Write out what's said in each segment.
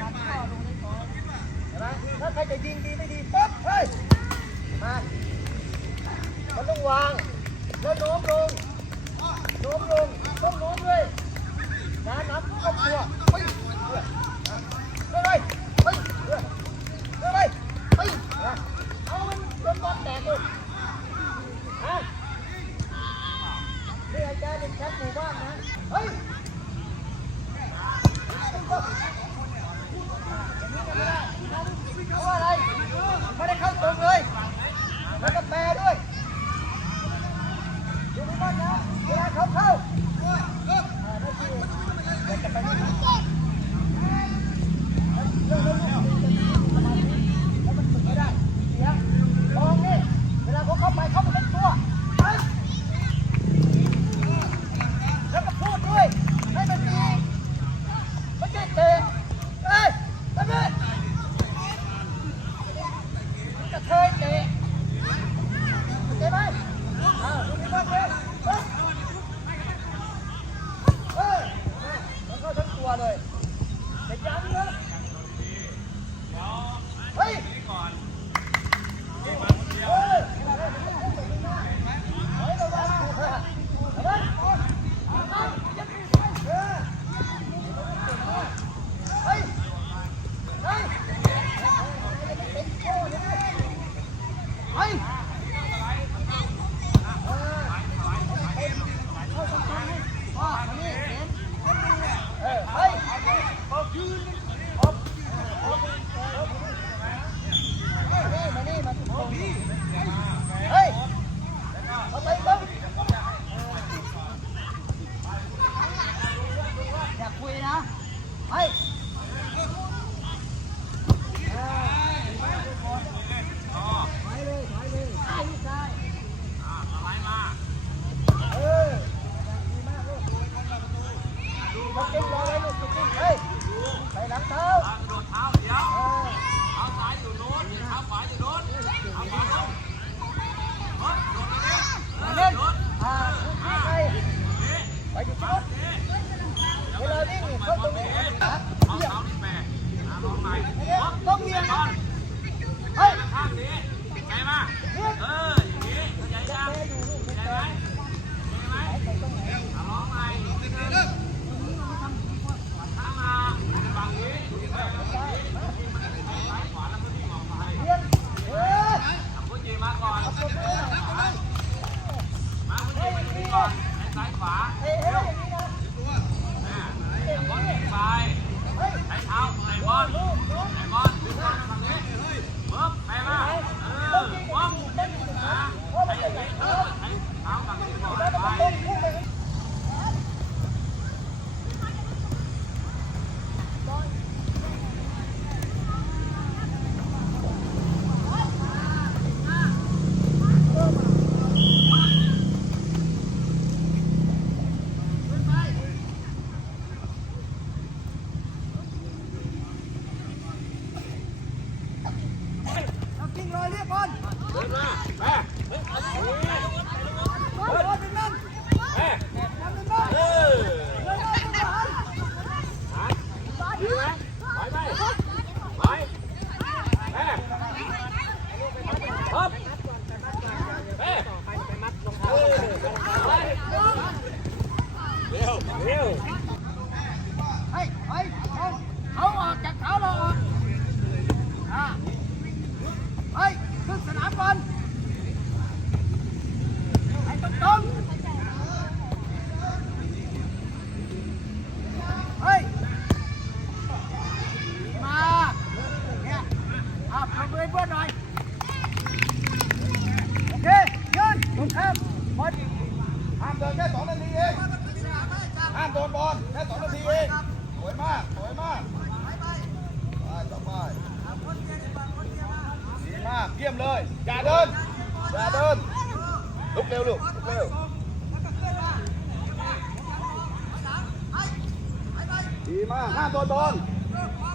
ถ้าใครจะยิงดีไม่ดีปั๊บเฮ้ยมาต้องวางแล้วโน้มลงโน้มลงต้องโน้มด้วยนะนับต้ยเฮ้ยเฮ้ยเฮ้ยเฮ้ยเฮ้ยเอามันโดนบอลแตกเลยฮะนี่อาจารย์เป็แชมหมู่บ้านนะเฮ้ย บอลเดินมาไป ดีมากห้าตัวบอล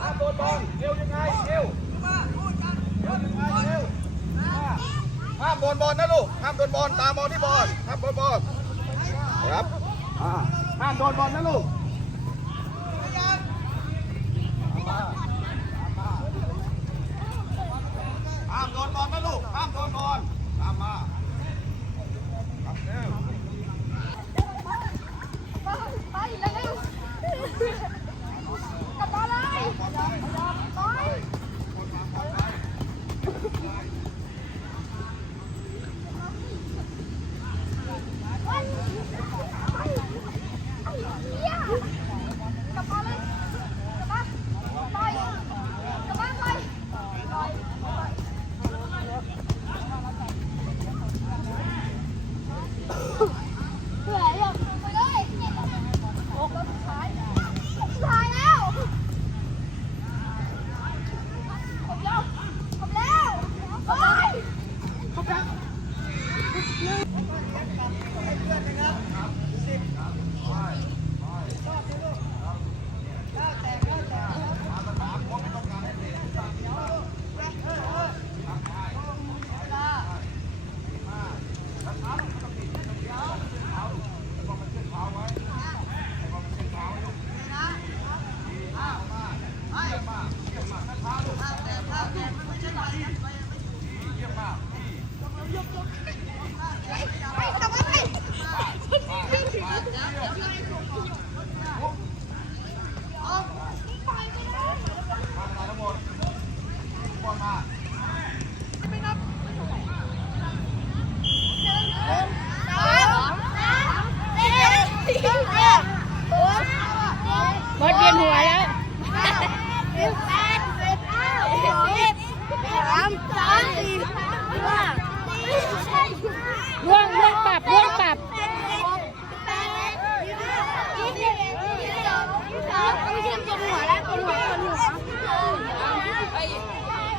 ห้าตัวบอลเร็วยังไงเร็วยวห้ามโดนบอลนะลูกห้ามโดนบอลตามบอลที่บอลห้ามโดนบอลครับห้ามโดนบอลนะลูก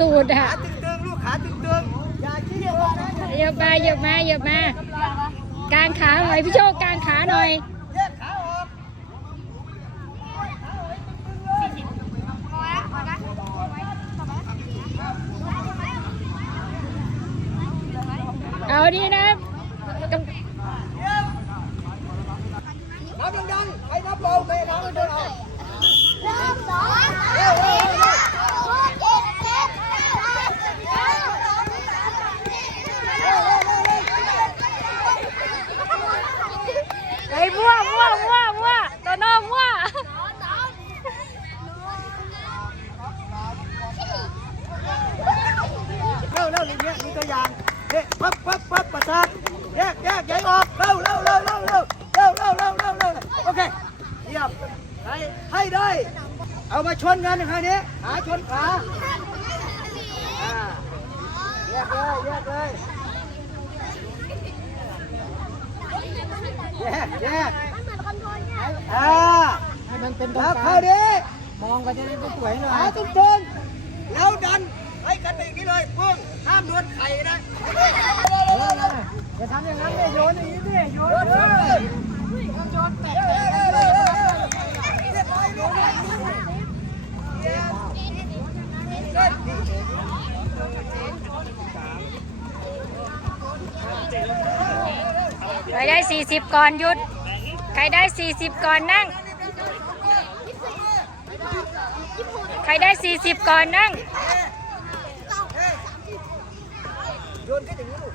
ตูดอะ ขาตึงๆลูกขาตึงๆอย่าชี้เบอร์นะเหยียบมาเหยียบมาเหยียบมากางขาหน่อยพี่โชคกางขาหน่อย แยกขาออกเอาดีนะ ชนกันคราวนี้ขาชนขาอ่าแยกเลยแยกเลยแยกแยกอ่าให้มันเป็นแล้วเข้าดิมองไปจะได้สวยเลยขาตุ้มต้นแล้วดันให้กันไปอย่างนี้เลยพึ่งห้ามโดนไข่นะ อย่าทำอย่างนั้นเลยโยนอย่างนี้ดิโยนเลยโยนแปะเรียบร้อยลูก ใครได้ 40 ก่อนหยุด ใครได้ 40 ก่อนนั่ง ใครได้ 40 ก่อนนั่งโยนขึ้นอย่างนี้ลูก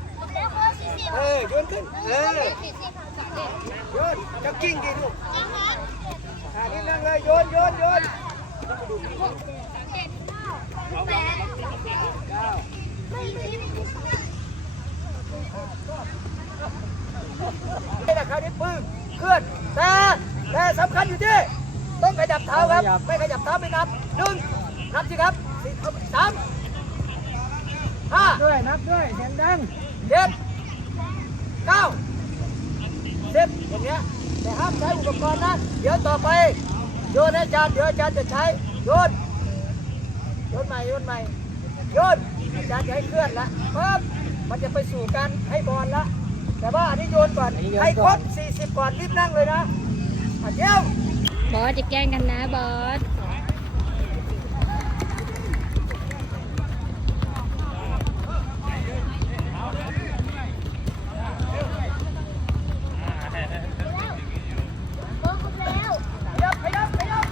เออโยนขึ้น เออโยนจะกิ้งดีลูกอ่านี่นั่งเลยโยนโยนโยนนี่แหละคราวนี้ปึ้งเคลื่อนแต่แต่สำคัญอยู่ที่ต้องขยับเท้า ครับ ไม่ขยับเท้าไม่นับหนึ่งนับสิครับสี่สามห้าด้วยนับด้วยเสียงดังเจ็ดเก้าสิบอย่างเงี้ยแต่ห้ามใช้อุปกรณ์นะเดี๋ยวต่อไปโยนให้อาจารย์เดี๋ยวอาจารย์จะใช้โยนโยนใหม่โยนใหม่โยนอาจารย์จะให้เคลื่อนละปั๊บมันจะไปสู่การให้บอลละแต่ว่าอันนี้โยนก่อนใครครบ40 ก่อนรีบนั่งเลยนะอะเดี๋ยว บอสจะแกล้งกันนะบอส ขยับขยับขยับ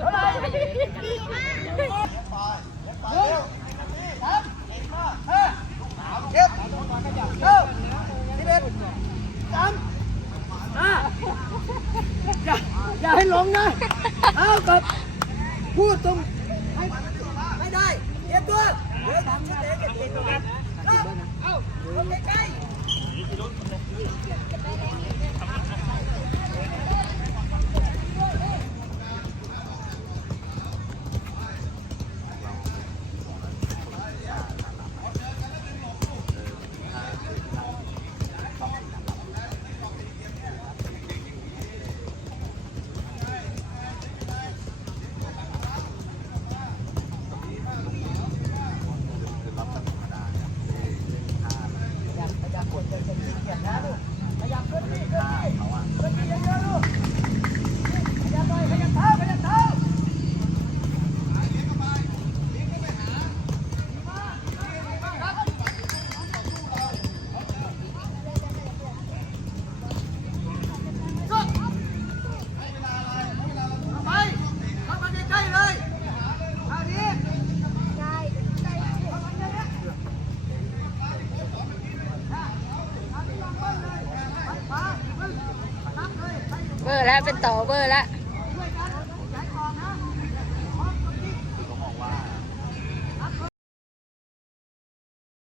เท่าไหร่หนึ่งสามห้าเจ็ดเก้าสิบเอ็ดสามห้าอย่าอย่าให้หลงนะ เอากับพูดตรงให้ให้ได้เตรียมตัวเดี๋ยวชุดเด็กเก็บติดตรงนั้นเริ่มเอาลงใกล้ๆ ขยับขยับกดจะจะขี้เกียจนะลูกขยับขึ้นนี่ขึ้นนี่ขึ้นนี่เยอะๆลูกขยับหน่อยขยับเท้าขยับเท้า ไปเข้ามาใกล้ๆเลยทางนี้มา เบอร์ แล้วเป็นต่อเบอร์แล้ว